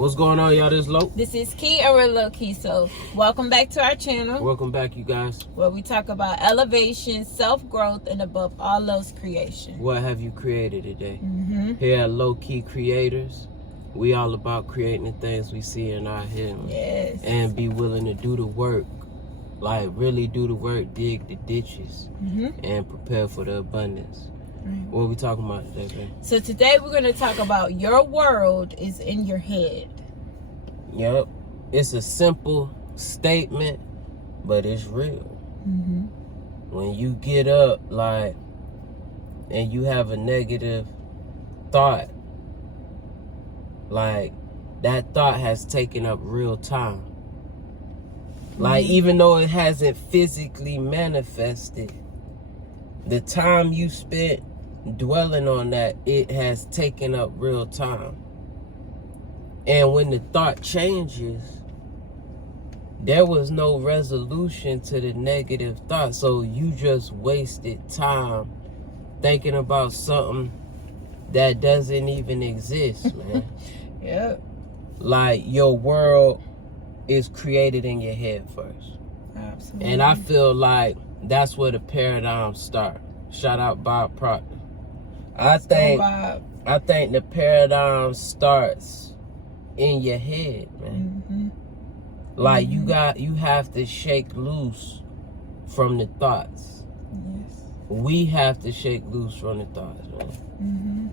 What's going on, y'all? This is Lo. This is Key, or we're Low Key. So, welcome back to our channel. Welcome back, you guys. Where we talk about elevation, self-growth, and above all else, creation. What have you created today? Here at Low Key Creators, we all about creating the things we see in our head. Yes. And be willing to do the work. Like, really do the work, dig the ditches, and prepare for the abundance. What are we talking about today, babe? So today we're going to talk about your world is in your head. Yep. It's a simple statement, but it's real. When you get up, like, and you have a negative thought, like, that thought has taken up real time. Like, even though it hasn't physically manifested, the time you spent dwelling on that, it has taken up real time. And when the thought changes, there was no resolution to the negative thought. So you just wasted time thinking about something that doesn't even exist, man. Yep. Like, your world is created in your head first. Absolutely. And I feel like that's where the paradigm starts. Shout out Bob Proctor. I think the paradigm starts in your head, man. Like, you have to shake loose from the thoughts. Yes. We have to shake loose from the thoughts, man.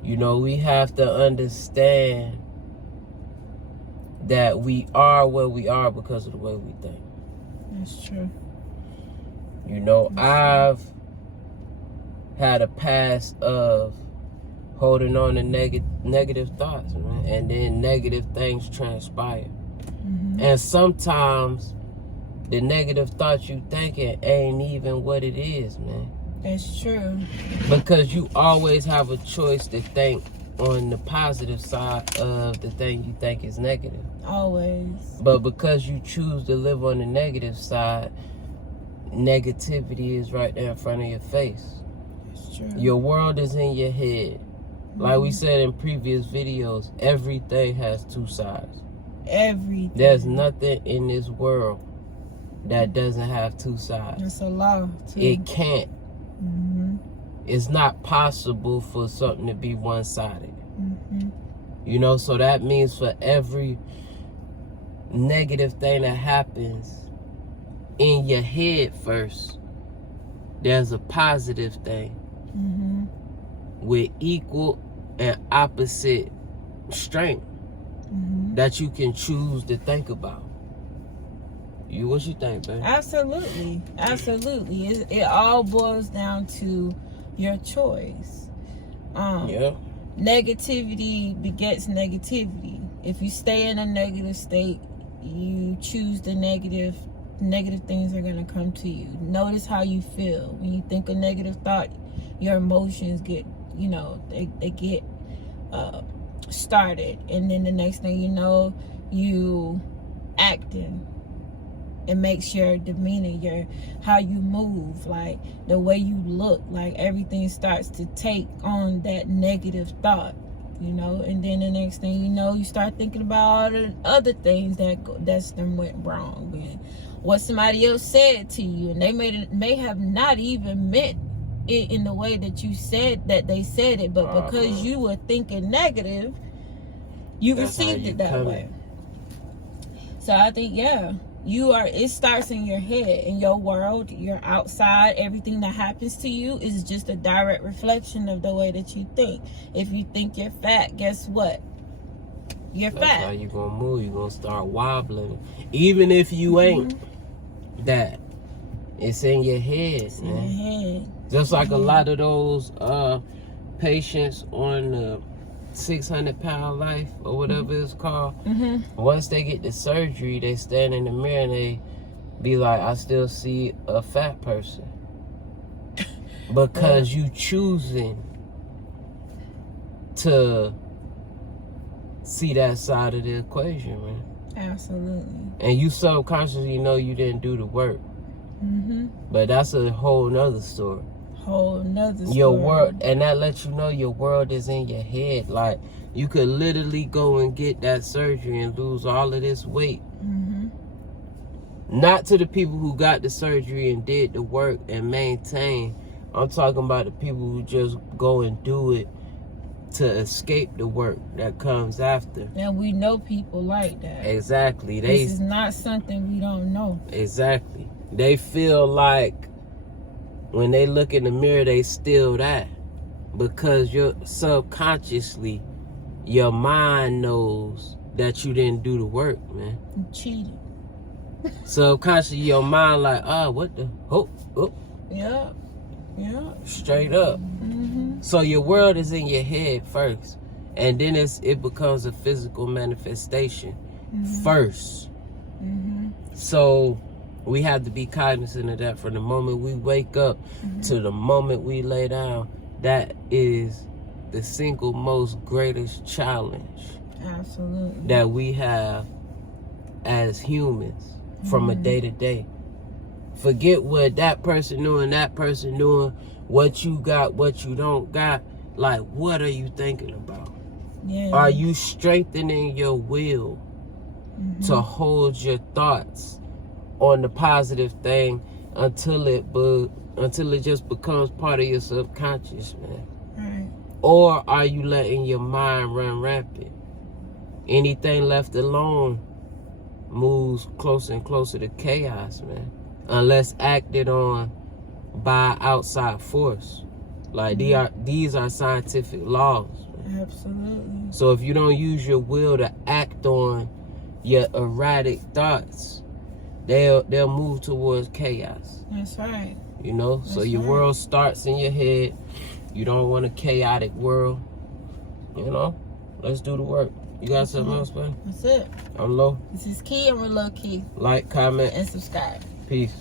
You know, we have to understand that we are where we are because of the way we think. That's true. You know, I've had a past of holding on to negative thoughts, man, and then negative things transpire. And sometimes the negative thoughts you thinking ain't even what it is, man. That's true. Because you always have a choice to think on the positive side of the thing you think is negative. Always. But because you choose to live on the negative side, negativity is right there in front of your face. That's true. Your world is in your head. Like we said in previous videos, everything has two sides. Everything. There's nothing in this world that doesn't have two sides. It's a law, too. It can't. It's not possible for something to be one-sided. You know, so that means for every negative thing that happens in your head first, there's a positive thing with equal and opposite strength that you can choose to think about. What you think, babe? Absolutely. Absolutely. It all boils down to your choice. Negativity begets negativity. If you stay in a negative state, you choose the negative things are going to come to you. Notice how you feel. When you think a negative thought, your emotions get, they get started. And then the next thing you know, you acting. It makes your demeanor, how you move, like the way you look, like everything starts to take on that negative thought, and then the next thing you know, you start thinking about all the other things that went wrong, with what somebody else said to you, and they may have not even meant it in the way that you said that they said it, but because you were thinking negative, you received it that way. So I think, it starts in your head, in your world, your outside, everything that happens to you is just a direct reflection of the way that you think. If you think you're fat, guess what? You're fat. That's how you're going to move. You're going to start wobbling. Even if you ain't that, it's in your head, it's man. In your head. Just like a lot of those patients on the 600-pound life or whatever it's called. Once they get the surgery, they stand in the mirror and they be like, I still see a fat person. Because you choosing to see that side of the equation, man. Absolutely. And you subconsciously know you didn't do the work. But that's a whole nother story. whole nother story. Your world, and that lets you know your world is in your head. Like, you could literally go and get that surgery and lose all of this weight. Not to the people who got the surgery and did the work and maintain. I'm talking about the people who just go and do it to escape the work that comes after. And we know people like that. Exactly. This is not something we don't know. Exactly. They feel like when they look in the mirror, they still that. Because you're subconsciously, your mind knows that you didn't do the work, man. You cheated. Subconsciously, your mind like, what the? Oh. Yeah. Straight up. So your world is in your head first. And then it becomes a physical manifestation first. So we have to be cognizant of that from the moment we wake up to the moment we lay down. That is the single most greatest challenge that we have as humans from a day to day. Forget what that person doing, what you got, what you don't got. Like, what are you thinking about? Yeah. Are you strengthening your will to hold your thoughts on the positive thing until it just becomes part of your subconscious, man? Right. Or are you letting your mind run rampant? Anything left alone moves closer and closer to chaos, man. Unless acted on by outside force. Like, these are scientific laws, man. Absolutely. So if you don't use your will to act on your erratic thoughts, they'll move towards chaos. That's right. You know? So your world starts in your head. You don't want a chaotic world. You know? Let's do the work. You got something else, man? That's it. I'm Low. This is Key, and we're Low Key. Like, comment, and subscribe. Peace.